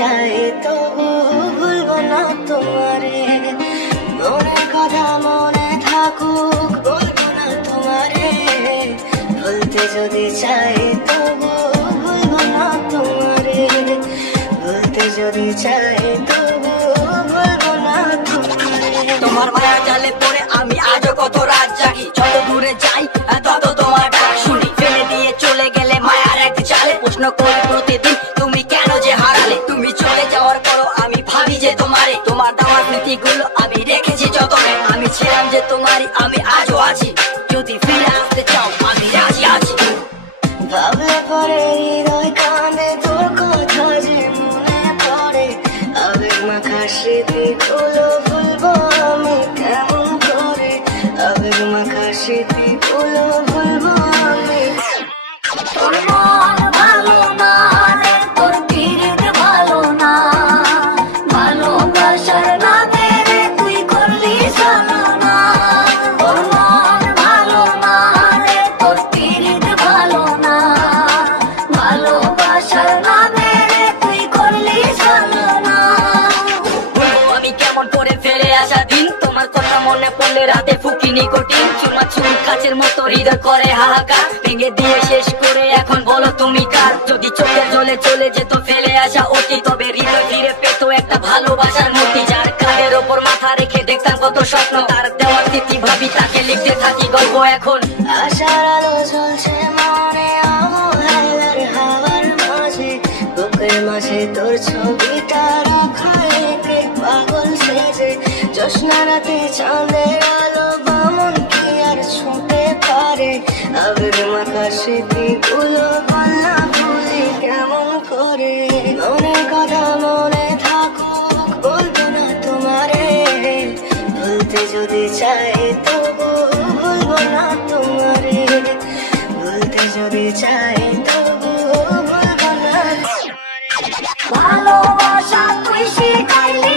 চাই তবু ভুলবো না তোমারে। মনের কথা মনে থাকুক বলবো না তোমারে। ভুলতে যদি চাই তবু ভুলবো না তোমারে। ভুলতে যদি চাই তবু ভুলবো না তোমারে। তোমার মায়া জালে পড়ে আমি আজও কত রাত জাগি, যত দূরে যাই তত তোমার ডাক শুনি। ফেলে দিয়ে চলে গেলে মায়ার এক চালে প্রশ্ন করি প্রতিদিন তুমি কেন যে হারালে। তুমি চলে যাওয়ার পরও আমি ভাবি যে তোমারে, তোমার দেওয়া স্মৃতিগুলো আমি রেখেছি যতনে। আমি ছিলাম যে তোমারই, আমি আজও আছি, যদি ফিরে আসতে চাও আমি রাজি আছি। ভাবলে পরে হৃদয় কাঁদে তোর কথা যে মনে পড়ে। আবেগ মাখা স্মৃতিগুলো ভুলবো আমি কেমন করে। আবেগ মাখা স্মৃতিগুলো ভুলবো আমি। তোর মন ভালো না রে, তোর পিরিত ভালো না, ভালোবাসার নামে রে তুই করলি ছলনা। তোর মন ভালো না রে, তোর পিরিত ভালো না, ভালোবাসার নামে রে তুই করলি ছলনা। আমি কেমন করে ফেলে আসা দিন, তোমার কথা মনে পড়লে রাতে ফুকি নিকোটিন। চুমা চুল কাচের মতো হৃদয় করে হাহাকার, ভেঙে দিয়ে শেষ করে এখন বলো তুমি কার। যদি চোখের জলে চলে যেত ফেলে আসা অতি, তবে হৃদয় ফিরে পেত একটা ভালোবাসার মূর্তি। যার কাঁধের ওপর মাথা রেখে দেখতাম কত স্বপ্ন, তার দেওয়ার স্মৃতি ভাবি তাকে লিখতে থাকি গল্প এখন। আশার আলো জ্বলছে মনে অবহেলার হাওয়ার মাঝে। বুকের মাঝে তোর ছবিটা রাখা একে পাগল সেজে। জ্যোৎস্না রাতে চাঁদের আলো বামন কি আর ছুঁতে পারে। আবেগ মাখা স্মৃতিগুলো বলনা ভুলি কেমন করে। মনের কথা মনে থাকুক বলবো না তোমারে। ভুলতে যদি চাই তবু ভুলবো না তোমারে। ভুলতে যদি চাই তবু ভুলবো না তোমারে। ভালোবাসা তুই শিখাইলি।